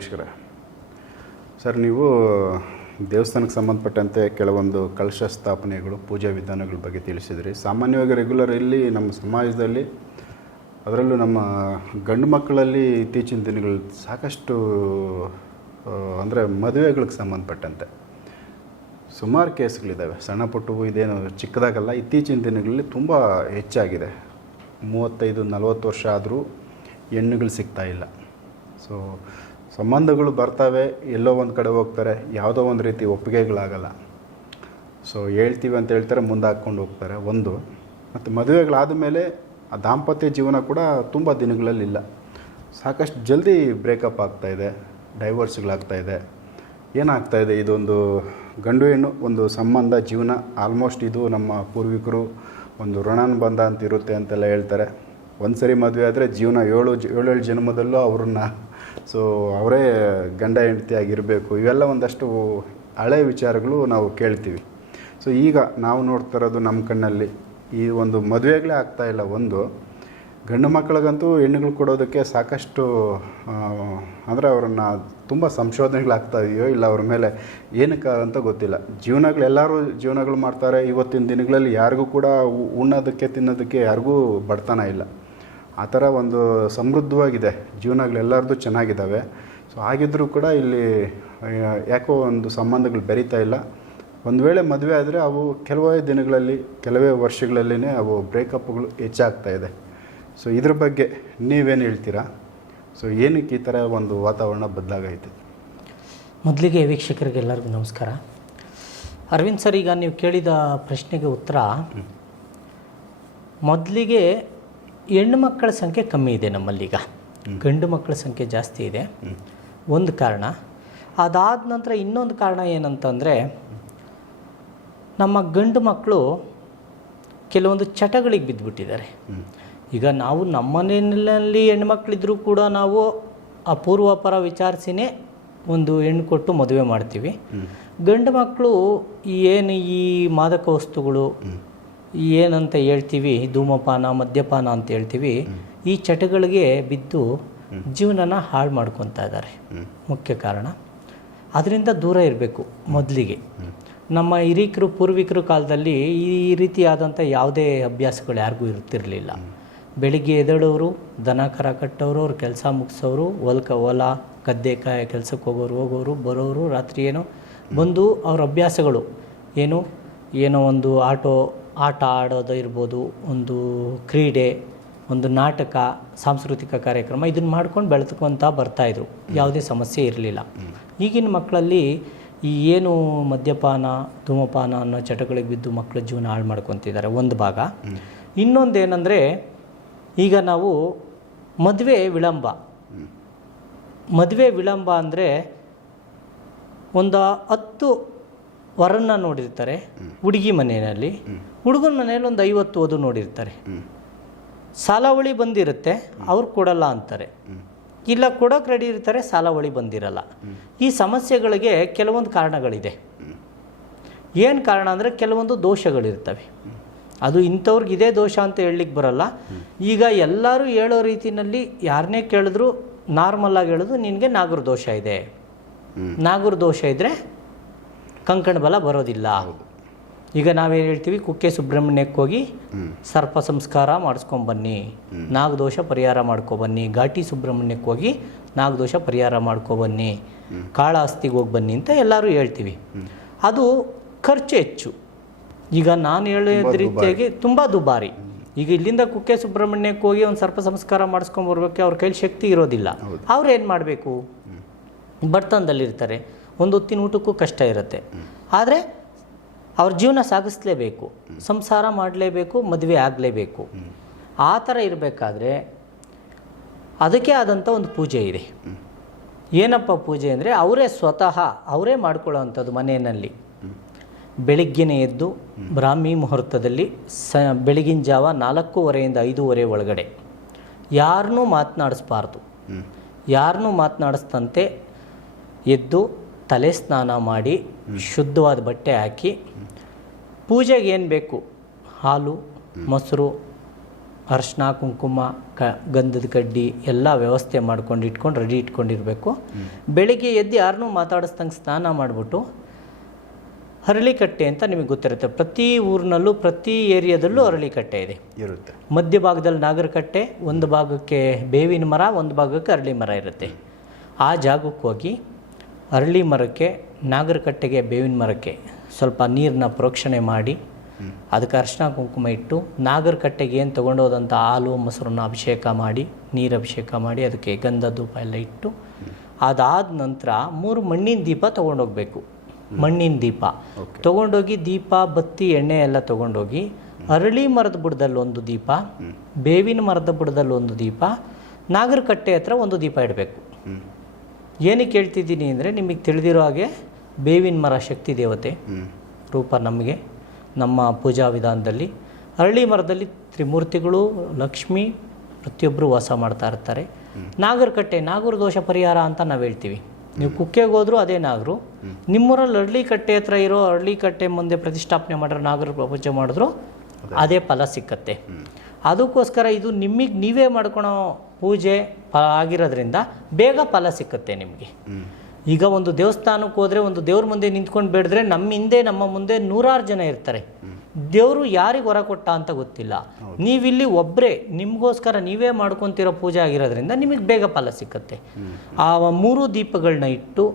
ವೀಕ್ಷಕರೇ, ಸರ್ ನೀವು ದೇವಸ್ಥಾನಕ್ಕೆ ಸಂಬಂಧಪಟ್ಟಂತೆ ಕೆಲವೊಂದು ಕಲಶ ಸ್ಥಾಪನೆಗಳು, ಪೂಜಾ ವಿಧಾನಗಳ ಬಗ್ಗೆ ತಿಳಿಸಿದ್ರಿ. ಸಾಮಾನ್ಯವಾಗಿ ರೆಗ್ಯುಲರ್ ಇಲ್ಲಿ ನಮ್ಮ ಸಮಾಜದಲ್ಲಿ, ಅದರಲ್ಲೂ ನಮ್ಮ ಗಂಡು ಮಕ್ಕಳಲ್ಲಿ ಇತ್ತೀಚಿನ ದಿನಗಳಲ್ಲಿ ಸಾಕಷ್ಟು ಅಂದರೆ ಮದುವೆಗಳಿಗೆ ಸಂಬಂಧಪಟ್ಟಂತೆ ಸುಮಾರು ಕೇಸ್ಗಳಿದ್ದಾವೆ. ಸಣ್ಣ ಪುಟ್ಟವು ಇದೇನು ಚಿಕ್ಕದಾಗಲ್ಲ, ಇತ್ತೀಚಿನ ದಿನಗಳಲ್ಲಿ ತುಂಬ ಹೆಚ್ಚಾಗಿದೆ. ಮೂವತ್ತೈದು ನಲವತ್ತು ವರ್ಷ ಆದರೂ ಹೆಣ್ಣುಗಳು ಸಿಗ್ತಾ ಇಲ್ಲ. ಸೊ ಸಂಬಂಧಗಳು ಬರ್ತವೆ, ಎಲ್ಲೋ ಒಂದು ಕಡೆ ಹೋಗ್ತಾರೆ, ಯಾವುದೋ ಒಂದು ರೀತಿ ಒಪ್ಪಿಗೆಗಳಾಗಲ್ಲ. ಸೊ ಹೇಳ್ತೀವಿ ಅಂತ ಹೇಳ್ತಾರೆ, ಮುಂದೆ ಹಾಕ್ಕೊಂಡು ಹೋಗ್ತಾರೆ. ಒಂದು. ಮತ್ತು ಮದುವೆಗಳಾದ ಮೇಲೆ ಆ ದಾಂಪತ್ಯ ಜೀವನ ಕೂಡ ತುಂಬ ದಿನಗಳಲ್ಲಿಲ್ಲ ಸಾಕಷ್ಟು ಜಲ್ದಿ ಬ್ರೇಕಪ್ ಆಗ್ತಾಯಿದೆ ಡೈವರ್ಸ್ಗಳಾಗ್ತಾಯಿದೆ ಏನಾಗ್ತಾಯಿದೆ ಇದೊಂದು ಗಂಡು ಹೆಣ್ಣು ಒಂದು ಸಂಬಂಧ, ಜೀವನ ಆಲ್ಮೋಸ್ಟ್ ಇದು ನಮ್ಮ ಪೂರ್ವಿಕರು ಒಂದು ಋಣಾನುಬಂಧ ಅಂತ ಇರುತ್ತೆ ಅಂತೆಲ್ಲ ಹೇಳ್ತಾರೆ. ಒಂದು ಸರಿ ಮದುವೆ ಆದರೆ ಜೀವನ ಏಳು, ಏಳೇಳು ಜನ್ಮದಲ್ಲೂ ಅವ್ರನ್ನ ಸೊ ಅವರೇ ಗಂಡ ಹೆಂಡತಿ ಆಗಿರಬೇಕು, ಇವೆಲ್ಲ ಒಂದಷ್ಟು ಹಳೆ ವಿಚಾರಗಳು ನಾವು ಕೇಳ್ತೀವಿ. ಸೊ ಈಗ ನಾವು ನೋಡ್ತಾ ಇರೋದು ನಮ್ಮ ಕಣ್ಣಲ್ಲಿ ಈ ಒಂದು ಮದುವೆಗಳೇ ಆಗ್ತಾ ಇಲ್ಲ ಒಂದು. ಗಂಡು ಮಕ್ಕಳಿಗಂತೂ ಹೆಣ್ಣುಗಳು ಕೊಡೋದಕ್ಕೆ ಸಾಕಷ್ಟು ಅಂದರೆ ಅವ್ರನ್ನ ತುಂಬ ಸಂಶೋಧನೆಗಳಾಗ್ತಾ ಇದೆಯೋ ಇಲ್ಲ ಅವ್ರ ಮೇಲೆ ಏನಕ್ಕೆ ಅಂತ ಗೊತ್ತಿಲ್ಲ. ಜೀವನಗಳು ಎಲ್ಲರೂ ಜೀವನಗಳು ಮಾಡ್ತಾರೆ, ಇವತ್ತಿನ ದಿನಗಳಲ್ಲಿ ಯಾರಿಗೂ ಕೂಡ ಉಣ್ಣೋದಕ್ಕೆ, ತಿನ್ನೋದಕ್ಕೆ ಯಾರಿಗೂ ಬಡತನ ಇಲ್ಲ. ಆ ಥರ ಒಂದು ಸಮೃದ್ಧವಾಗಿದೆ. ಜೀವನಗಳೆಲ್ಲರದ್ದು ಚೆನ್ನಾಗಿದ್ದಾವೆ. ಸೊ ಆಗಿದ್ದರೂ ಕೂಡ ಇಲ್ಲಿ ಯಾಕೋ ಒಂದು ಸಂಬಂಧಗಳು ಬೆರೀತಾ ಇಲ್ಲ. ಒಂದು ವೇಳೆ ಮದುವೆ ಆದರೆ ಅವು ಕೆಲವೇ ದಿನಗಳಲ್ಲಿ ಕೆಲವೇ ವರ್ಷಗಳಲ್ಲಿನೇ ಅವು ಬ್ರೇಕಪ್ಗಳು ಹೆಚ್ಚಾಗ್ತಾ ಇದೆ. ಸೊ ಇದ್ರ ಬಗ್ಗೆ ನೀವೇನು ಹೇಳ್ತೀರಾ? ಸೊ ಏನಕ್ಕೆ ಈ ಥರ ಒಂದು ವಾತಾವರಣ ಬದಲಾಗೈತೆ? ಮೊದಲಿಗೆ ವೀಕ್ಷಕರಿಗೆಲ್ಲರಿಗೂ ನಮಸ್ಕಾರ. ಅರವಿಂದ್ ಸರ್ ಈಗ ನೀವು ಕೇಳಿದ ಪ್ರಶ್ನೆಗೆ ಉತ್ತರ ಮೊದಲಿಗೆ ಹೆಣ್ಣು ಮಕ್ಕಳ ಸಂಖ್ಯೆ ಕಮ್ಮಿ ಇದೆ ನಮ್ಮಲ್ಲಿಗ. ಗಂಡು ಮಕ್ಕಳ ಸಂಖ್ಯೆ ಜಾಸ್ತಿ ಇದೆ. ಒಂದು ಕಾರಣ. ಅದಾದ ನಂತರ ಇನ್ನೊಂದು ಕಾರಣ ಏನಂತಂದರೆ ನಮ್ಮ ಗಂಡು ಮಕ್ಕಳು ಕೆಲವೊಂದು ಚಟಗಳಿಗೆ ಬಿದ್ದುಬಿಟ್ಟಿದ್ದಾರೆ. ಈಗ ನಾವು ನಮ್ಮ ಮನೆಯಲ್ಲಿ ಹೆಣ್ಮಕ್ಳಿದ್ರೂ ಕೂಡ ನಾವು ಅಪೂರ್ವಪರ ವಿಚಾರಿಸಿನೇ ಒಂದು ಹೆಣ್ಣು ಕೊಟ್ಟು ಮದುವೆ ಮಾಡ್ತೀವಿ. ಗಂಡು ಮಕ್ಕಳು ಏನು ಈ ಮಾದಕ ವಸ್ತುಗಳು ಏನಂತ ಹೇಳ್ತೀವಿ? ಧೂಮಪಾನ, ಮದ್ಯಪಾನ ಅಂತ ಹೇಳ್ತೀವಿ. ಈ ಚಟಗಳಿಗೆ ಬಿದ್ದು ಜೀವನನ ಹಾಳು ಮಾಡ್ಕೊತಾ ಇದ್ದಾರೆ. ಮುಖ್ಯ ಕಾರಣ. ಅದರಿಂದ ದೂರ ಇರಬೇಕು ಮೊದಲಿಗೆ. ನಮ್ಮ ಹಿರಿಕರು, ಪೂರ್ವಿಕರ ಕಾಲದಲ್ಲಿ ಈ ರೀತಿಯಾದಂಥ ಯಾವುದೇ ಅಭ್ಯಾಸಗಳು ಯಾರಿಗೂ ಇರ್ತಿರಲಿಲ್ಲ. ಬೆಳಿಗ್ಗೆ ಎದ್ದೇಳೋರು, ದನ ಕರ ಕಟ್ಟೋರು, ಅವ್ರ ಕೆಲಸ ಮುಗಿಸೋರು, ಹೊಲ್ಕ ಹೊಲ ಗದ್ದೆ ಕಾಯ ಕೆಲಸಕ್ಕೆ ಹೋಗೋರು ಹೋಗೋರು, ಬರೋರು, ರಾತ್ರಿ ಏನೋ ಬಂದು ಅವ್ರ ಅಭ್ಯಾಸಗಳು. ಏನು? ಏನೋ ಒಂದು ಆಟೋ ಆಟ ಆಡೋದು ಇರ್ಬೋದು ಒಂದು ಕ್ರೀಡೆ ಒಂದು ನಾಟಕ ಸಾಂಸ್ಕೃತಿಕ ಕಾರ್ಯಕ್ರಮ ಇದನ್ನು ಮಾಡ್ಕೊಂಡು ಬೆಳೆದುಕೊಂತ ಬರ್ತಾಯಿದ್ರು ಯಾವುದೇ ಸಮಸ್ಯೆ ಇರಲಿಲ್ಲ. ಈಗಿನ ಮಕ್ಕಳಲ್ಲಿ ಈ ಏನು ಮದ್ಯಪಾನ ಧೂಮಪಾನ ಅನ್ನೋ ಚಟಗಳಿಗೆ ಬಿದ್ದು ಮಕ್ಕಳ ಜೀವನ ಹಾಳು ಮಾಡ್ಕೊತಿದ್ದಾರೆ ಒಂದು ಭಾಗ. ಇನ್ನೊಂದೇನೆಂದರೆ ಈಗ ನಾವು ಮದುವೆ ವಿಳಂಬ. ಮದುವೆ ವಿಳಂಬ ಅಂದರೆ ಒಂದು ಹತ್ತು ವರನ್ನ ನೋಡಿರ್ತಾರೆ ಹುಡುಗಿ ಮನೆಯಲ್ಲಿ. ಹುಡುಗನ ಮನೆಯಲ್ಲಿ ಒಂದು ಐವತ್ತು ಓದು ನೋಡಿರ್ತಾರೆ. ಸಾಲಾವಳಿ ಬಂದಿರುತ್ತೆ, ಅವ್ರು ಕೊಡಲ್ಲ ಅಂತಾರೆ. ಇಲ್ಲ ಕೊಡೋಕೆ ರೆಡಿ ಇರ್ತಾರೆ ಸಾಲಾವಳಿ ಬಂದಿರಲ್ಲ. ಈ ಸಮಸ್ಯೆಗಳಿಗೆ ಕೆಲವೊಂದು ಕಾರಣಗಳಿದೆ. ಏನು ಕಾರಣ ಅಂದರೆ ಕೆಲವೊಂದು ದೋಷಗಳಿರ್ತವೆ. ಅದು ಇಂಥವ್ರಿಗೆ ಇದೇ ದೋಷ ಅಂತ ಹೇಳಲಿಕ್ಕೆ ಬರಲ್ಲ. ಈಗ ಎಲ್ಲರೂ ಹೇಳೋ ರೀತಿಯಲ್ಲಿ ಯಾರನ್ನೇ ಕೇಳಿದ್ರು ನಾರ್ಮಲ್ ಆಗಿ ಹೇಳೋದು, ನಿನಗೆ ನಾಗರ ದೋಷ ಇದೆ. ನಾಗರ ದೋಷ ಇದ್ದರೆ ಕಂಕಣ ಬಲ ಬರೋದಿಲ್ಲ. ಈಗ ನಾವೇನು ಹೇಳ್ತೀವಿ ಕುಕ್ಕೆ ಸುಬ್ರಹ್ಮಣ್ಯಕ್ಕೆ ಹೋಗಿ ಸರ್ಪ ಸಂಸ್ಕಾರ ಮಾಡಿಸ್ಕೊಂಬನ್ನಿ ನಾಗದೋಷ ಪರಿಹಾರ ಮಾಡ್ಕೊಬನ್ನಿ ಘಾಟಿ ಸುಬ್ರಹ್ಮಣ್ಯಕ್ಕೆ ಹೋಗಿ ನಾಗದೋಷ ಪರಿಹಾರ ಮಾಡ್ಕೊಬನ್ನಿ ಕಾಳಹಸ್ತಿಗೆ ಹೋಗಿ ಬನ್ನಿ ಅಂತ ಎಲ್ಲರೂ ಹೇಳ್ತೀವಿ. ಅದು ಖರ್ಚು ಹೆಚ್ಚು. ಈಗ ನಾನು ಹೇಳಿದ ರೀತಿಯಾಗಿ ತುಂಬ ದುಬಾರಿ. ಈಗ ಇಲ್ಲಿಂದ ಕುಕ್ಕೆ ಸುಬ್ರಹ್ಮಣ್ಯಕ್ಕೆ ಹೋಗಿ ಒಂದು ಸರ್ಪ ಸಂಸ್ಕಾರ ಮಾಡಿಸ್ಕೊಂಬರ್ಬೇಕು ಅವ್ರ ಕೈಲಿ ಶಕ್ತಿ ಇರೋದಿಲ್ಲ. ಅವ್ರು ಏನು ಮಾಡಬೇಕು? ಬಡತನದಲ್ಲಿರ್ತಾರೆ. ಒಂದು ಹೊತ್ತಿನ ಊಟಕ್ಕೂ ಕಷ್ಟ ಇರುತ್ತೆ. ಆದರೆ ಅವ್ರ ಜೀವನ ಸಾಗಿಸ್ಲೇಬೇಕು, ಸಂಸಾರ ಮಾಡಲೇಬೇಕು, ಮದುವೆ ಆಗಲೇಬೇಕು. ಆ ಥರ ಇರಬೇಕಾದ್ರೆ ಅದಕ್ಕೆ ಆದಂಥ ಒಂದು ಪೂಜೆ ಇದೆ. ಏನಪ್ಪ ಪೂಜೆ ಅಂದರೆ ಅವರೇ ಸ್ವತಃ ಅವರೇ ಮಾಡ್ಕೊಳ್ಳೋ ಅಂಥದ್ದು ಮನೆಯಲ್ಲಿ. ಬೆಳಿಗ್ಗೆನೇ ಎದ್ದು ಬ್ರಾಹ್ಮಿ ಮುಹೂರ್ತದಲ್ಲಿ ಸ, ಬೆಳಗಿನ ಜಾವ ನಾಲ್ಕೂವರೆಯಿಂದ ಐದೂವರೆ ಒಳಗಡೆ. ಯಾರನ್ನೂ ಮಾತನಾಡಿಸ್ಬಾರ್ದು. ಯಾರನ್ನೂ ಮಾತನಾಡಿಸ್ತಂತೆ ಎದ್ದು ತಲೆ ಸ್ನಾನ ಮಾಡಿ ಶುದ್ಧವಾದ ಬಟ್ಟೆ ಹಾಕಿ ಪೂಜೆಗೆ ಏನು ಬೇಕು? ಹಾಲು ಮೊಸರು ಅರ್ಶಿನ ಕುಂಕುಮ ಕ ಗಂಧದ ಕಡ್ಡಿ ಎಲ್ಲ ವ್ಯವಸ್ಥೆ ಮಾಡ್ಕೊಂಡು ಇಟ್ಕೊಂಡು ರೆಡಿ ಇಟ್ಕೊಂಡಿರಬೇಕು. ಬೆಳಿಗ್ಗೆ ಎದ್ದು ಯಾರನ್ನೂ ಮಾತಾಡಿಸ್ದಂಗೆ ಸ್ನಾನ ಮಾಡಿಬಿಟ್ಟು ಹರಳಿಕಟ್ಟೆ ಅಂತ ನಿಮಗೆ ಗೊತ್ತಿರುತ್ತೆ. ಪ್ರತಿ ಊರಿನಲ್ಲೂ ಪ್ರತಿ ಏರಿಯಾದಲ್ಲೂ ಅರಳಿಕಟ್ಟೆ ಇದೆ. ಇರುತ್ತೆ. ಮಧ್ಯಭಾಗದಲ್ಲಿ ನಾಗರಕಟ್ಟೆ ಒಂದು ಭಾಗಕ್ಕೆ ಬೇವಿನ ಮರ ಒಂದು ಭಾಗಕ್ಕೆ ಅರಳಿ ಮರ ಇರುತ್ತೆ. ಆ ಜಾಗಕ್ಕೆ ಹೋಗಿ ಅರಳಿ ಮರಕ್ಕೆ ನಾಗರಕಟ್ಟೆಗೆ ಬೇವಿನ ಮರಕ್ಕೆ ಸ್ವಲ್ಪ ನೀರನ್ನ ಪ್ರೋಕ್ಷಣೆ ಮಾಡಿ ಅದಕ್ಕೆ ಅರ್ಶಿನ ಕುಂಕುಮ ಇಟ್ಟು ನಾಗರಕಟ್ಟೆಗೆ ಏನು ತೊಗೊಂಡೋದಂಥ ಹಾಲು ಮೊಸರನ್ನ ಅಭಿಷೇಕ ಮಾಡಿ ನೀರು ಅಭಿಷೇಕ ಮಾಡಿ ಅದಕ್ಕೆ ಗಂಧ ಧೂಪ ಎಲ್ಲ ಇಟ್ಟು ಅದಾದ ನಂತರ ಮೂರು ಮಣ್ಣಿನ ದೀಪ ತೊಗೊಂಡೋಗ್ಬೇಕು ಮಣ್ಣಿನ ದೀಪ. ತೊಗೊಂಡೋಗಿ ದೀಪ ಬತ್ತಿ ಎಣ್ಣೆ ಎಲ್ಲ ತೊಗೊಂಡೋಗಿ ಅರಳಿ ಮರದ ಬುಡದಲ್ಲಿ ಒಂದು ದೀಪ ಬೇವಿನ ಮರದ ಬುಡದಲ್ಲಿ ಒಂದು ದೀಪ ನಾಗರಕಟ್ಟೆ ಹತ್ರ ಒಂದು ದೀಪ ಇಡಬೇಕು. ಏನಕ್ಕೆ ಹೇಳ್ತಿದ್ದೀನಿ ಅಂದರೆ ನಿಮಗೆ ತಿಳಿದಿರೋ ಹಾಗೆ ಬೇವಿನ ಮರ ಶಕ್ತಿ ದೇವತೆ ರೂಪ ನಮಗೆ ನಮ್ಮ ಪೂಜಾ ವಿಧಾನದಲ್ಲಿ. ಅರಳಿ ಮರದಲ್ಲಿ ತ್ರಿಮೂರ್ತಿಗಳು ಲಕ್ಷ್ಮಿ ಪ್ರತಿಯೊಬ್ಬರು ವಾಸ ಮಾಡ್ತಾ ಇರ್ತಾರೆ. ನಾಗರಕಟ್ಟೆ ನಾಗರ ದೋಷ ಪರಿಹಾರ ಅಂತ ನಾವು ಹೇಳ್ತೀವಿ. ನೀವು ಕುಕ್ಕೆಗೆ ಹೋದ್ರು ಅದೇ ನಾಗರು. ನಿಮ್ಮೂರಲ್ಲಿ ಅರಳಿ ಕಟ್ಟೆ ಹತ್ರ ಇರೋ ಅರಳಿ ಕಟ್ಟೆ ಮುಂದೆ ಪ್ರತಿಷ್ಠಾಪನೆ ಮಾಡಿರೋ ನಾಗರ ಪೂಜೆ ಮಾಡಿದ್ರು ಅದೇ. ಫಲ ಸಿಕ್ಕತ್ತೆ. ಅದಕ್ಕೋಸ್ಕರ ಇದು ನಿಮಗೆ ನೀವೇ ಮಾಡ್ಕೊಳೋ ಪೂಜೆ ಆಗಿರೋದ್ರಿಂದ ಬೇಗ ಫಲ ಸಿಕ್ಕುತ್ತೆ ನಿಮಗೆ. ಈಗ ಒಂದು ದೇವಸ್ಥಾನಕ್ಕೆ ಹೋದರೆ ಒಂದು ದೇವ್ರ ಮುಂದೆ ನಿಂತ್ಕೊಂಡು ಬೇಡಿದ್ರೆ ನಮ್ಮ ಹಿಂದೆ ನಮ್ಮ ಮುಂದೆ ನೂರಾರು ಜನ ಇರ್ತಾರೆ. ದೇವರು ಯಾರಿಗೆ ಹೊರ ಕೊಟ್ಟ ಅಂತ ಗೊತ್ತಿಲ್ಲ. ನೀವಿಲ್ಲಿ ಒಬ್ಬರೇ ನಿಮಗೋಸ್ಕರ ನೀವೇ ಮಾಡ್ಕೊತಿರೋ ಪೂಜೆ ಆಗಿರೋದ್ರಿಂದ ನಿಮಗೆ ಬೇಗ ಫಲ ಸಿಕ್ಕತ್ತೆ. ಆ ಮೂರು ದೀಪಗಳನ್ನ ಇಟ್ಟು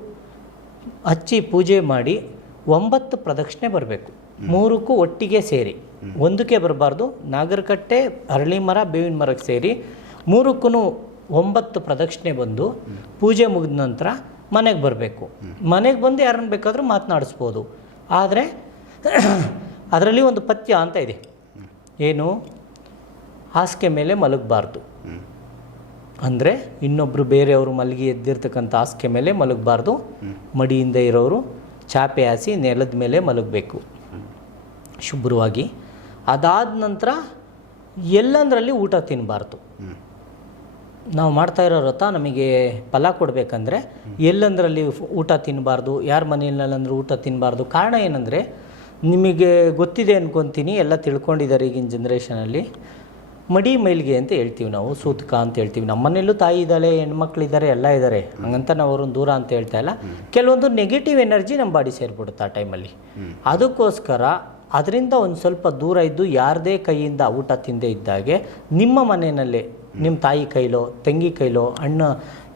ಹಚ್ಚಿ ಪೂಜೆ ಮಾಡಿ ಒಂಬತ್ತು ಪ್ರದಕ್ಷಿಣೆ ಬರಬೇಕು. ಮೂರಕ್ಕೂ ಒಟ್ಟಿಗೆ ಸೇರಿ. ಒಂದಕ್ಕೆ ಬರಬಾರ್ದು. ನಾಗರಕಟ್ಟೆ ಅರಳಿ ಮರ ಬೇವಿನ ಮರಕ್ಕೆ ಸೇರಿ ಮೂರಕ್ಕೂ ಒಂಬತ್ತು ಪ್ರದಕ್ಷಿಣೆ ಬಂದು ಪೂಜೆ ಮುಗಿದ ನಂತರ ಮನೆಗೆ ಬರಬೇಕು. ಮನೆಗೆ ಬಂದು ಯಾರನ್ನು ಬೇಕಾದರೂ ಮಾತನಾಡಿಸ್ಬೋದು. ಆದರೆ ಅದರಲ್ಲಿ ಒಂದು ಪಥ್ಯ ಅಂತ ಇದೆ. ಏನು? ಹಾಸಿಗೆ ಮೇಲೆ ಮಲಗಬಾರ್ದು. ಅಂದರೆ ಇನ್ನೊಬ್ಬರು ಬೇರೆಯವರು ಮಲಗಿ ಎದ್ದಿರ್ತಕ್ಕಂಥ ಹಾಸಿಗೆ ಮೇಲೆ ಮಲಗಬಾರ್ದು. ಮಡಿಯಿಂದ ಇರೋರು ಚಾಪೆ ಹಾಸಿ ನೆಲದ ಮೇಲೆ ಮಲಗಬೇಕು. ಶುಭ್ರವಾಗಿ. ಅದಾದ ನಂತರ ಎಲ್ಲಂದರಲ್ಲಿ ಊಟ ತಿನ್ನಬಾರ್ದು ನಾವು ಮಾಡ್ತಾ ಇರೋ ವ್ರತ ನಮಗೆ ಫಲ ಕೊಡಬೇಕಂದ್ರೆ ಎಲ್ಲಂದ್ರಲ್ಲಿ ಊಟ ತಿನ್ನಬಾರ್ದು ಯಾರ ಮನೆಯಲ್ಲಂದ್ರೆ ಊಟ ತಿನ್ನಬಾರ್ದು ಕಾರಣ ಏನಂದರೆ ನಿಮಗೆ ಗೊತ್ತಿದೆ ಅನ್ಕೊತೀನಿ, ಎಲ್ಲ ತಿಳ್ಕೊಂಡಿದ್ದಾರೆ ಈಗಿನ ಜನ್ರೇಷನಲ್ಲಿ ಮಡಿ ಮೈಲ್ಗೆ ಅಂತ ಹೇಳ್ತೀವಿ ನಾವು, ಸೂತಕ ಅಂತ ಹೇಳ್ತೀವಿ. ನಮ್ಮ ಮನೆಯಲ್ಲೂ ತಾಯಿ ಇದ್ದಾಳೆ ಹೆಣ್ಮಕ್ಳಿದ್ದಾರೆ ಎಲ್ಲ ಇದ್ದಾರೆ. ಹಂಗಂತ ನಾವು ಅವ್ರನ್ನ ದೂರ ಅಂತ ಹೇಳ್ತಾ ಇಲ್ಲ. ಕೆಲವೊಂದು ನೆಗೆಟಿವ್ ಎನರ್ಜಿ ನಮ್ಮ ಬಾಡಿ ಸೇರಿಬಿಡುತ್ತೆ ಆ ಟೈಮಲ್ಲಿ ಅದಕ್ಕೋಸ್ಕರ ಅದರಿಂದ ಒಂದು ಸ್ವಲ್ಪ ದೂರ ಇದ್ದು ಯಾರದೇ ಕೈಯಿಂದ ಊಟ ತಿಂದೇ ಇದ್ದಾಗೆ ನಿಮ್ಮ ಮನೆಯಲ್ಲೇ ನಿಮ್ಮ ತಾಯಿ ಕೈಲೋ ತಂಗಿ ಕೈಲೋ ಅಣ್ಣ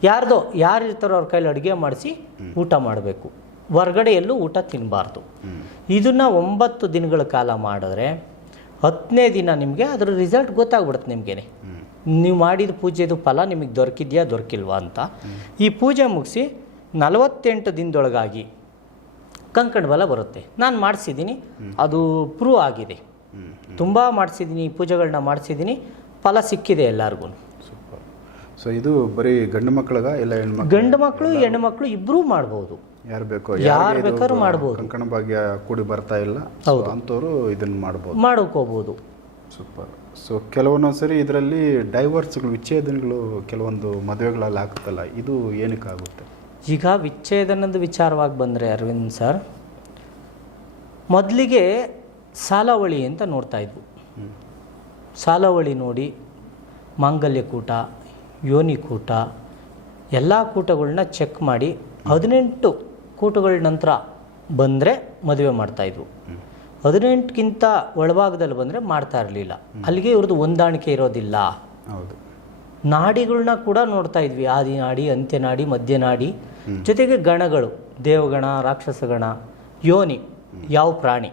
ಯಾರ್ದೋ ಯಾರು ಇರ್ತಾರೋ ಅವ್ರ ಕೈಲಿ ಅಡುಗೆ ಮಾಡಿಸಿ ಊಟ ಮಾಡಬೇಕು. ಹೊರ್ಗಡೆ ಎಲ್ಲೂ ಊಟ ತಿನ್ನಬಾರ್ದು ಇದನ್ನು ಒಂಬತ್ತು ದಿನಗಳ ಕಾಲ ಮಾಡಿದ್ರೆ ಹತ್ತನೇ ದಿನ ನಿಮಗೆ ಅದರ ರಿಸಲ್ಟ್ ಗೊತ್ತಾಗ್ಬಿಡುತ್ತೆ ನಿಮಗೇನೆ. ನೀವು ಮಾಡಿದ ಪೂಜೆದು ಫಲ ನಿಮಗೆ ದೊರಕಿದ್ಯಾ ದೊರಕಿಲ್ವಾ ಅಂತ. ಈ ಪೂಜೆ ಮುಗಿಸಿ ನಲವತ್ತೆಂಟು ದಿನದೊಳಗಾಗಿ ಕಂಕಣ ಬಲ ಬರುತ್ತೆ. ನಾನು ಮಾಡಿಸಿದ್ದೀನಿ ಅದು ಪ್ರೂವ್ ಆಗಿದೆ. ತುಂಬ ಮಾಡಿಸಿದ್ದೀನಿ ಈ ಪೂಜೆಗಳನ್ನ ಮಾಡಿಸಿದ್ದೀನಿ ಫಲ ಸಿಕ್ಕಿದೆ ಎಲ್ಲರಿಗೂ. ಸೂಪರ್ ಸೊ ಇದು ಬರೀ ಗಂಡು ಮಕ್ಕಳಿಗ ಇಲ್ಲ ಹೆಣ್ಮಕ್ಳು ಗಂಡು ಮಕ್ಕಳು ಹೆಣ್ಣು ಮಕ್ಕಳು ಇಬ್ಬರೂ ಮಾಡ್ಬೋದು. ಯಾರು ಬೇಕೋ ಯಾರು ಬೇಕಾದ್ರೂ ಮಾಡ್ಬೋದು. ಕಂಕಣ ಭಾಗ್ಯ ಕೂಡಿ ಬರ್ತಾ ಇಲ್ಲ. ಅಂಥವ್ರು ಇದನ್ನು ಮಾಡ್ಬೋದು. ಮಾಡ್ಕೋಬೋದು. ಸೂಪರ್ ಸೊ ಕೆಲವೊಂದೊಂದು ಸರಿ ಇದರಲ್ಲಿ ಡೈವರ್ಸ್ಗಳು ವಿಚ್ಛೇದನಗಳು ಕೆಲವೊಂದು ಮದುವೆಗಳಲ್ಲಿ ಆಗ್ತಲ್ಲ ಇದು ಏನಕ್ಕಾಗುತ್ತೆ? ಈಗ ವಿಚ್ಛೇದನದ ವಿಚಾರವಾಗಿ ಬಂದರೆ ಅರವಿಂದ್ ಸರ್ ಮೊದಲಿಗೆ ಸಾಲಾವಳಿ ಅಂತ ನೋಡ್ತಾ ಇದ್ವು. ಸಾಲಾವಳಿ ನೋಡಿ ಮಾಂಗಲ್ಯ ಕೂಟ ಯೋನಿ ಕೂಟ ಎಲ್ಲ ಕೂಟಗಳನ್ನ ಚೆಕ್ ಮಾಡಿ ಹದಿನೆಂಟು ಕೂಟಗಳ ನಂತರ ಬಂದರೆ ಮದುವೆ ಮಾಡ್ತಾಯಿದ್ವು ಹದಿನೆಂಟಕ್ಕಿಂತ ಒಳಭಾಗದಲ್ಲಿ ಬಂದರೆ ಮಾಡ್ತಾ ಇರಲಿಲ್ಲ. ಅಲ್ಲಿಗೆ ಇವ್ರದ್ದು ಹೊಂದಾಣಿಕೆ ಇರೋದಿಲ್ಲ. ಹೌದು. ನಾಡಿಗಳನ್ನ ಕೂಡ ನೋಡ್ತಾ ಇದ್ವಿ. ಆದಿ ನಾಡಿ ಅಂತ್ಯನಾಡಿ ಮಧ್ಯನಾಡಿ ಜೊತೆಗೆ ಗಣಗಳು ದೇವಗಣ ರಾಕ್ಷಸಗಣ ಯೋನಿ ಯಾವ ಪ್ರಾಣಿ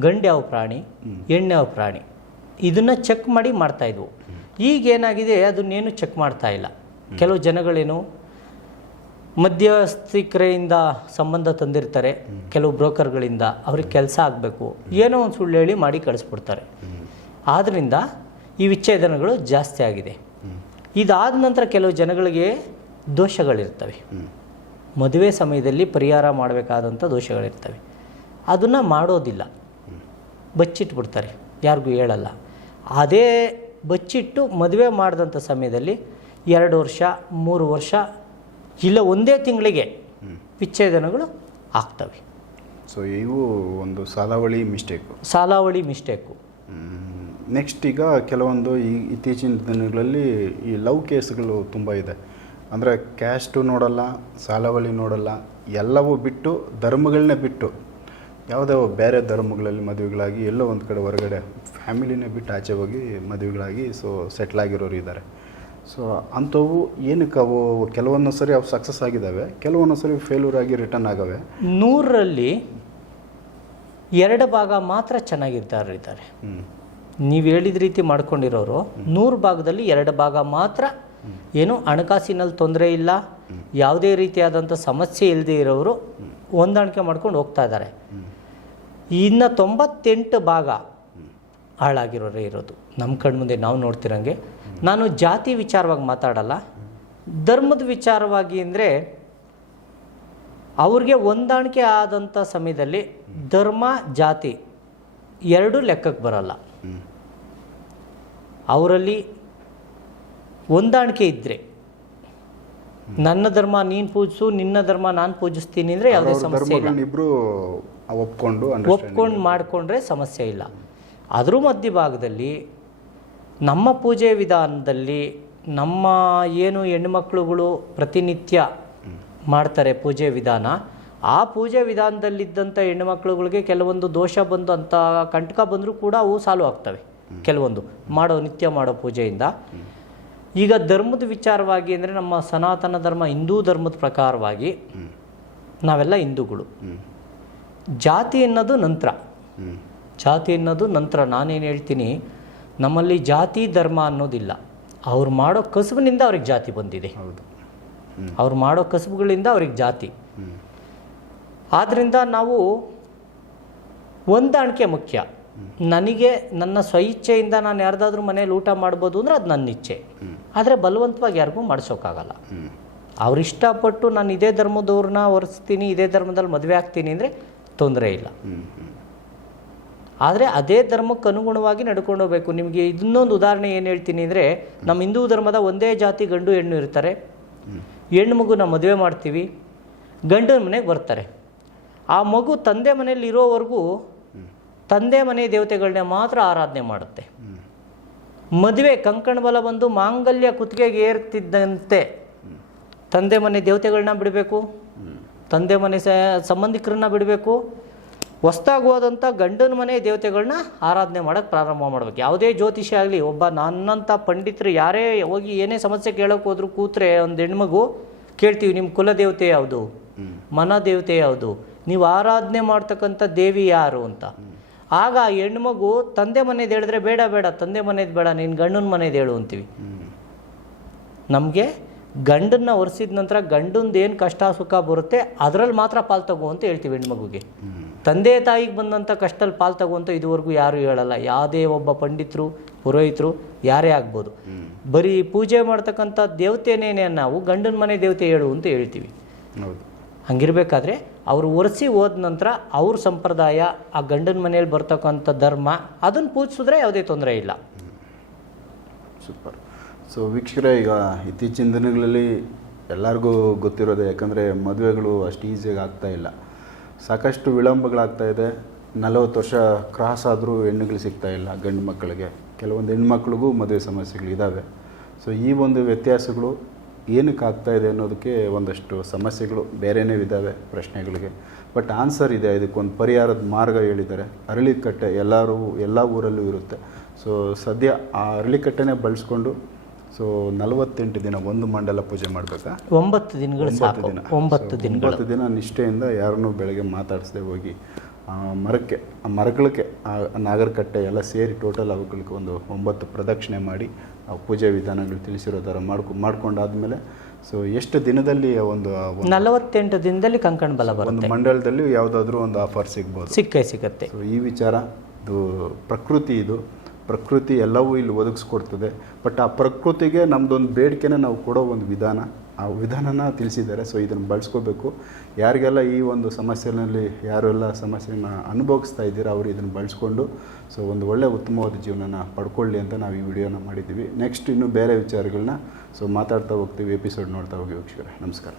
ಗಂಡು ಯಾವ ಪ್ರಾಣಿ ಹೆಣ್ಣು ಯಾವ ಪ್ರಾಣಿ. ಇದನ್ನ ಚೆಕ್ ಮಾಡಿ ಮಾಡ್ತಾಯಿದ್ವು ಈಗೇನಾಗಿದೆ ಅದನ್ನೇನು ಚೆಕ್ ಮಾಡ್ತಾ ಇಲ್ಲ. ಕೆಲವು ಜನಗಳೇನು ಮಧ್ಯಸ್ಥಿಕರೆಯಿಂದ ಸಂಬಂಧ ತಂದಿರ್ತಾರೆ, ಕೆಲವು ಬ್ರೋಕರ್ಗಳಿಂದ ಅವ್ರಿಗೆ ಕೆಲಸ ಆಗಬೇಕು. ಏನೋ ಒಂದು ಸುಳ್ಳು ಹೇಳಿ ಮಾಡಿ ಕಳಿಸ್ಬಿಡ್ತಾರೆ. ಆದ್ದರಿಂದ ಈ ವಿಚ್ಛೇದನಗಳು ಜಾಸ್ತಿ ಆಗಿದೆ. ಇದಾದ ನಂತರ ಕೆಲವು ಜನಗಳಿಗೆ ದೋಷಗಳಿರ್ತವೆ. ಮದುವೆ ಸಮಯದಲ್ಲಿ ಪರಿಹಾರ ಮಾಡಬೇಕಾದಂಥ ದೋಷಗಳಿರ್ತವೆ. ಅದನ್ನು ಮಾಡೋದಿಲ್ಲ. ಬಚ್ಚಿಟ್ಬಿಡ್ತಾರೆ. ಯಾರಿಗೂ ಹೇಳಲ್ಲ. ಅದೇ ಬಚ್ಚಿಟ್ಟು ಮದುವೆ ಮಾಡಿದಂಥ ಸಮಯದಲ್ಲಿ ಎರಡು ವರ್ಷ ಮೂರು ವರ್ಷ ಇಲ್ಲ ಒಂದೇ ತಿಂಗಳಿಗೆ ವಿಚ್ಛೇದನಗಳು ಆಗ್ತವೆ. ಸೊ ಇವು ಒಂದು ಸಾಲಾವಳಿ ಮಿಸ್ಟೇಕು. ಸಾಲಾವಳಿ ಮಿಸ್ಟೇಕು. ನೆಕ್ಸ್ಟ್ ಈಗ ಕೆಲವೊಂದು ಈ ಇತ್ತೀಚಿನ ದಿನಗಳಲ್ಲಿ ಈ ಲವ್ ಕೇಸ್ಗಳು ತುಂಬ ಇದೆ. ಅಂದರೆ ಕ್ಯಾಸ್ಟು ನೋಡಲ್ಲ ಸಾಲಾವಳಿ ನೋಡಲ್ಲ ಎಲ್ಲವೂ ಬಿಟ್ಟು ಧರ್ಮಗಳನ್ನೇ ಬಿಟ್ಟು ಯಾವುದೋ ಬೇರೆ ಧರ್ಮಗಳಲ್ಲಿ ಮದುವೆಗಳಾಗಿ ಎಲ್ಲೋ ಒಂದು ಕಡೆ ಹೊರಗಡೆ ಫ್ಯಾಮಿಲಿನೇ ಬಿಟ್ಟು ಆಚೆ ಹೋಗಿ ಮದುವೆಗಳಾಗಿ ಸೊ ಸೆಟ್ಲ್ ಆಗಿರೋರು ಇದ್ದಾರೆ. ಸೊ ಅಂಥವು ಏನಕ್ಕೆ ಅವು ಕೆಲವೊಂದು ಸರಿ ಅವು ಸಕ್ಸಸ್ ಆಗಿದ್ದಾವೆ ಕೆಲವೊಂದು ಸರಿ ಫೇಲ್ಯೂರ್ ಆಗಿ ರಿಟರ್ನ್ ಆಗವೆ. ನೂರರಲ್ಲಿ ಎರಡು ಭಾಗ ಮಾತ್ರ ಚೆನ್ನಾಗಿರ್ತಾರೆ ಇದ್ದಾರೆ. ನೀವು ಹೇಳಿದ ರೀತಿ ಮಾಡ್ಕೊಂಡಿರೋರು ನೂರು ಭಾಗದಲ್ಲಿ ಎರಡು ಭಾಗ ಮಾತ್ರ ಏನು ಹಣಕಾಸಿನಲ್ಲಿ ತೊಂದರೆ ಇಲ್ಲ ಯಾವುದೇ ರೀತಿಯಾದಂಥ ಸಮಸ್ಯೆ ಇಲ್ಲದೆ ಇರೋರು ಹೊಂದಾಣಿಕೆ ಮಾಡ್ಕೊಂಡು ಹೋಗ್ತಾ ಇದ್ದಾರೆ. ಇನ್ನು ತೊಂಬತ್ತೆಂಟು ಭಾಗ ಹಾಳಾಗಿರೋರೇ ಇರೋದು. ನಮ್ಮ ಕಣ್ಮುಂದೆ ನಾವು ನೋಡ್ತಿರಂಗೆ. ನಾನು ಜಾತಿ ವಿಚಾರವಾಗಿ ಮಾತಾಡಲ್ಲ. ಧರ್ಮದ ವಿಚಾರವಾಗಿ ಅಂದರೆ ಅವ್ರಿಗೆ ಹೊಂದಾಣಿಕೆ ಆದಂಥ ಸಮಯದಲ್ಲಿ ಧರ್ಮ ಜಾತಿ ಎರಡೂ ಲೆಕ್ಕಕ್ಕೆ ಬರಲ್ಲ. ಅವರಲ್ಲಿ ಹೊಂದಾಣಿಕೆ ಇದ್ದರೆ ನನ್ನ ಧರ್ಮ ನೀನು ಪೂಜಿಸು ನಿನ್ನ ಧರ್ಮ ನಾನು ಪೂಜಿಸ್ತೀನಿ ಅಂದರೆ ಯಾವುದೇ ಸಮಸ್ಯೆ ಇಲ್ಲ. ಒಪ್ಕೊಂಡು ಒಪ್ಕೊಂಡು ಮಾಡಿಕೊಂಡ್ರೆ ಸಮಸ್ಯೆ ಇಲ್ಲ. ಅದ್ರ ಮಧ್ಯಭಾಗದಲ್ಲಿ ನಮ್ಮ ಪೂಜೆ ವಿಧಾನದಲ್ಲಿ ನಮ್ಮ ಏನು ಹೆಣ್ಮಕ್ಳುಗಳು ಪ್ರತಿನಿತ್ಯ ಮಾಡ್ತಾರೆ ಪೂಜೆ ವಿಧಾನ ಆ ಪೂಜೆ ವಿಧಾನದಲ್ಲಿದ್ದಂಥ ಹೆಣ್ಮಕ್ಳುಗಳಿಗೆ ಕೆಲವೊಂದು ದೋಷ ಬಂದು ಅಂತ ಕಂಟಕ ಬಂದರೂ ಕೂಡ ಅವು ಸಾಲು ಆಗ್ತವೆ. ಕೆಲವೊಂದು ಮಾಡೋ ನಿತ್ಯ ಮಾಡೋ ಪೂಜೆಯಿಂದ. ಈಗ ಧರ್ಮದ ವಿಚಾರವಾಗಿ ಅಂದರೆ ನಮ್ಮ ಸನಾತನ ಧರ್ಮ ಹಿಂದೂ ಧರ್ಮದ ಪ್ರಕಾರವಾಗಿ ನಾವೆಲ್ಲ ಹಿಂದೂಗಳು. ಜಾತಿ ಅನ್ನೋದು ನಂತರ. ಜಾತಿ ಅನ್ನೋದು ನಂತರ ನಾನೇನು ಹೇಳ್ತೀನಿ ನಮ್ಮಲ್ಲಿ ಜಾತಿ ಧರ್ಮ ಅನ್ನೋದಿಲ್ಲ. ಅವ್ರು ಮಾಡೋ ಕಸುಬಿನಿಂದ ಅವ್ರಿಗೆ ಜಾತಿ ಬಂದಿದೆ. ಹೌದು. ಅವ್ರು ಮಾಡೋ ಕಸುಬುಗಳಿಂದ ಅವ್ರಿಗೆ ಜಾತಿ. ಆದ್ದರಿಂದ ನಾವು ಹೊಂದಾಣಿಕೆ ಮುಖ್ಯ. ನನಗೆ ನನ್ನ ಸ್ವಇಚ್ಛೆಯಿಂದ ನಾನು ಯಾರ್ದಾದ್ರೂ ಮನೇಲಿ ಊಟ ಮಾಡ್ಬೋದು ಅಂದರೆ ಅದು ನನ್ನ ಇಚ್ಛೆ. ಆದರೆ ಬಲವಂತವಾಗಿ ಯಾರಿಗೂ ಮಾಡಿಸೋಕ್ಕಾಗಲ್ಲ ಅವ್ರು ಇಷ್ಟಪಟ್ಟು ನಾನು ಇದೇ ಧರ್ಮದವ್ರನ್ನ ಒರೆಸ್ತೀನಿ ಇದೇ ಧರ್ಮದಲ್ಲಿ ಮದುವೆ ಆಗ್ತೀನಿ ಅಂದರೆ ತೊಂದರೆ ಇಲ್ಲ. ಆದರೆ ಅದೇ ಧರ್ಮಕ್ಕೆ ಅನುಗುಣವಾಗಿ ನಡ್ಕೊಂಡು ಹೋಗ್ಬೇಕು. ನಿಮಗೆ ಇನ್ನೊಂದು ಉದಾಹರಣೆ ಏನು ಹೇಳ್ತೀನಿ ಅಂದರೆ ನಮ್ಮ ಹಿಂದೂ ಧರ್ಮದ ಒಂದೇ ಜಾತಿ ಗಂಡು ಹೆಣ್ಣು ಇರ್ತಾರೆ. ಹೆಣ್ಣು ಮಗುನ ಮದುವೆ ಮಾಡ್ತೀವಿ, ಗಂಡನ ಮನೆಗೆ ಬರ್ತಾರೆ. ಆ ಮಗು ತಂದೆ ಮನೆಯಲ್ಲಿ ಇರೋವರೆಗೂ ತಂದೆ ಮನೆ ದೇವತೆಗಳನ್ನ ಮಾತ್ರ ಆರಾಧನೆ ಮಾಡುತ್ತೆ. ಮದುವೆ ಕಂಕಣ ಬಲ ಬಂದು ಮಾಂಗಲ್ಯ ಕುತ್ತಿಗೆಗೆ ಏರ್ತಿದ್ದಂತೆ ತಂದೆ ಮನೆ ದೇವತೆಗಳನ್ನ ಬಿಡಬೇಕು, ತಂದೆ ಮನೆ ಸಂಬಂಧಿಕರನ್ನ ಬಿಡಬೇಕು ಹೊಸ್ದಾಗಿ ಹೋದಂಥ ಗಂಡನ ಮನೆ ದೇವತೆಗಳನ್ನ ಆರಾಧನೆ ಮಾಡೋಕ್ಕೆ ಪ್ರಾರಂಭ ಮಾಡಬೇಕು. ಯಾವುದೇ ಜ್ಯೋತಿಷಿ ಆಗಲಿ ಒಬ್ಬ ನನ್ನಂಥ ಪಂಡಿತರು ಯಾರೇ ಹೋಗಿ ಏನೇ ಸಮಸ್ಯೆ ಕೇಳೋಕೆ ಹೋದ್ರು ಕೂತ್ರೆ ಒಂದು ಹೆಣ್ಮಗು ಕೇಳ್ತೀವಿ ನಿಮ್ಮ ಕುಲದೇವತೆ ಯಾವುದು? ಮನ ದೇವತೆ ಯಾವುದು? ನೀವು ಆರಾಧನೆ ಮಾಡ್ತಕ್ಕಂಥ ದೇವಿ ಯಾರು? ಅಂತ. ಆಗ ಹೆಣ್ಮಗು ತಂದೆ ಮನೇದು ಹೇಳಿದ್ರೆ ಬೇಡ ಬೇಡ ತಂದೆ ಮನೇದು ಬೇಡ ನೀನು ಗಂಡನ ಮನೇದು ಹೇಳು ಅಂತೀವಿ. ನಮಗೆ ಗಂಡನ್ನ ಒರೆಸಿದ ನಂತರ ಗಂಡಂದು ಏನು ಕಷ್ಟ ಸುಖ ಬರುತ್ತೆ ಅದರಲ್ಲಿ ಮಾತ್ರ ಪಾಲ್ ತಗೋ ಅಂತ ಹೇಳ್ತೀವಿ ಹೆಣ್ಮಗುಗೆ. ತಂದೆ ತಾಯಿಗೆ ಬಂದಂಥ ಕಷ್ಟದಲ್ಲಿ ಪಾಲ್ ತಗೊಂತ ಇದುವರೆಗೂ ಯಾರೂ ಹೇಳಲ್ಲ. ಯಾವುದೇ ಒಬ್ಬ ಪಂಡಿತರು ಪುರೋಹಿತರು ಯಾರೇ ಆಗ್ಬೋದು. ಬರೀ ಪೂಜೆ ಮಾಡ್ತಕ್ಕಂಥ ದೇವತೆನೇನೆ ನಾವು ಗಂಡನ ಮನೆ ದೇವತೆ ಹೇಳು ಅಂತ ಹೇಳ್ತೀವಿ. ಹಂಗಿರ್ಬೇಕಾದ್ರೆ ಅವರು ಒರೆಸಿ ಹೋದ ನಂತರ ಅವ್ರ ಸಂಪ್ರದಾಯ ಆ ಗಂಡನ ಮನೆಯಲ್ಲಿ ಬರ್ತಕ್ಕಂಥ ಧರ್ಮ ಅದನ್ನು ಪೂಜಿಸಿದ್ರೆ ಯಾವುದೇ ತೊಂದರೆ ಇಲ್ಲ. ಸೂಪರ್. ಸೊ ವೀಕ್ಷಕರೇ ಈಗ ಇತ್ತೀಚಿನ ದಿನಗಳಲ್ಲಿ ಎಲ್ಲರಿಗೂ ಗೊತ್ತಿರೋದೆ ಯಾಕಂದರೆ ಮದುವೆಗಳು ಅಷ್ಟು ಈಸಿಯಾಗಿ ಆಗ್ತಾ ಇಲ್ಲ. ಸಾಕಷ್ಟು ವಿಳಂಬಗಳಾಗ್ತಾ ಇದೆ. ನಲವತ್ತು ವರ್ಷ ಕ್ರಾಸ್ ಆದರೂ ಹೆಣ್ಣುಗಳು ಸಿಗ್ತಾ ಇಲ್ಲ ಗಂಡು ಮಕ್ಕಳಿಗೆ. ಕೆಲವೊಂದು ಹೆಣ್ಮಕ್ಳಿಗೂ ಮದುವೆ ಸಮಸ್ಯೆಗಳು ಇದ್ದಾವೆ ಸೊ ಈ ಒಂದು ವ್ಯತ್ಯಾಸಗಳು ಏನಕ್ಕೆ ಆಗ್ತಾ ಇದೆ ಅನ್ನೋದಕ್ಕೆ ಒಂದಷ್ಟು ಸಮಸ್ಯೆಗಳು ಬೇರೆಯೇ ಇದ್ದಾವೆ ಪ್ರಶ್ನೆಗಳಿಗೆ. ಬಟ್ ಆನ್ಸರ್ ಇದೆ. ಇದಕ್ಕೊಂದು ಪರಿಹಾರದ ಮಾರ್ಗ ಹೇಳಿದ್ದಾರೆ. ಅರಳಿಕಟ್ಟೆ ಎಲ್ಲರೂ, ಎಲ್ಲ ಊರಲ್ಲೂ ಇರುತ್ತೆ. ಸೊ ಸದ್ಯ ಆ ಅರಳಿಕಟ್ಟೆನೇ ಬಳಸ್ಕೊಂಡು ಸೊ ನಲವತ್ತೆಂಟು ದಿನ ಒಂದು ಮಂಡಲ ಪೂಜೆ ಮಾಡಬೇಕಾ? ಒಂಬತ್ತು ದಿನಗಳು ಸಾಕು. ಒಂಬತ್ತು ದಿನ ದಿನಗಳು. ಒಂಬತ್ತು ದಿನ ನಿಷ್ಠೆಯಿಂದ ಯಾರನ್ನೂ ಬೆಳಗ್ಗೆ ಮಾತಾಡಿಸದೆ ಹೋಗಿ ಆ ಮರಕ್ಕೆ ಆ ಮರಗಳಿಗೆ ಆ ನಾಗರಕಟ್ಟೆ ಎಲ್ಲ ಸೇರಿ ಟೋಟಲ್ ಅವುಗಳಿಗೆ ಒಂದು ಒಂಬತ್ತು ಪ್ರದಕ್ಷಿಣೆ ಮಾಡಿ ಆ ಪೂಜೆ ವಿಧಾನಗಳು ತಿಳಿಸಿರೋ ಥರ ಮಾಡ್ಕೊ ಮಾಡ್ಕೊಂಡಾದ್ಮೇಲೆ ಸೊ ಎಷ್ಟು ದಿನದಲ್ಲಿ ಒಂದು ನಲವತ್ತೆಂಟು ದಿನದಲ್ಲಿ ಕಂಕಣ ಬಲ ಒಂದು ಬರುತ್ತೆ ಮಂಡಲದಲ್ಲಿ ಯಾವುದಾದ್ರೂ ಒಂದು ಆಫರ್ ಸಿಗ್ಬೋದು. ಸಿಕ್ಕೇ ಸಿಗತ್ತೆ. ಸೊ ಈ ವಿಚಾರ ಇದು ಪ್ರಕೃತಿ ಇದು. ಪ್ರಕೃತಿ ಎಲ್ಲವೂ ಇಲ್ಲಿ ಒದಗಿಸ್ಕೊಡ್ತದೆ. ಬಟ್ ಆ ಪ್ರಕೃತಿಗೆ ನಮ್ಮದೊಂದು ಬೇಡಿಕೆನ ನಾವು ಕೊಡೋ ಒಂದು ವಿಧಾನ, ಆ ವಿಧಾನನ ತಿಳಿಸಿದ್ದಾರೆ. ಸೊ ಇದನ್ನು ಬಳಸ್ಕೋಬೇಕು. ಯಾರಿಗೆಲ್ಲ ಈ ಒಂದು ಸಮಸ್ಯೆನಲ್ಲಿ ಯಾರೆಲ್ಲ ಸಮಸ್ಯೆನ ಅನುಭವಿಸ್ತಾ ಇದ್ದೀರಾ ಅವರು ಇದನ್ನು ಬಳಸ್ಕೊಂಡು ಸೊ ಒಂದು ಒಳ್ಳೆಯ ಉತ್ತಮವಾದ ಜೀವನನ ಪಡ್ಕೊಳ್ಳಿ ಅಂತ ನಾವು ಈ ವಿಡಿಯೋನ ಮಾಡಿದ್ದೀವಿ. ನೆಕ್ಸ್ಟ್ ಇನ್ನೂ ಬೇರೆ ವಿಚಾರಗಳನ್ನ ಸೊ ಮಾತಾಡ್ತಾ ಹೋಗ್ತೀವಿ. ಎಪಿಸೋಡ್ ನೋಡ್ತಾ ಹೋಗಿ ವೀಕ್ಷಕರೇ. ನಮಸ್ಕಾರ.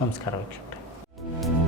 ನಮಸ್ಕಾರ ವೀಕ್ಷಕರೇ.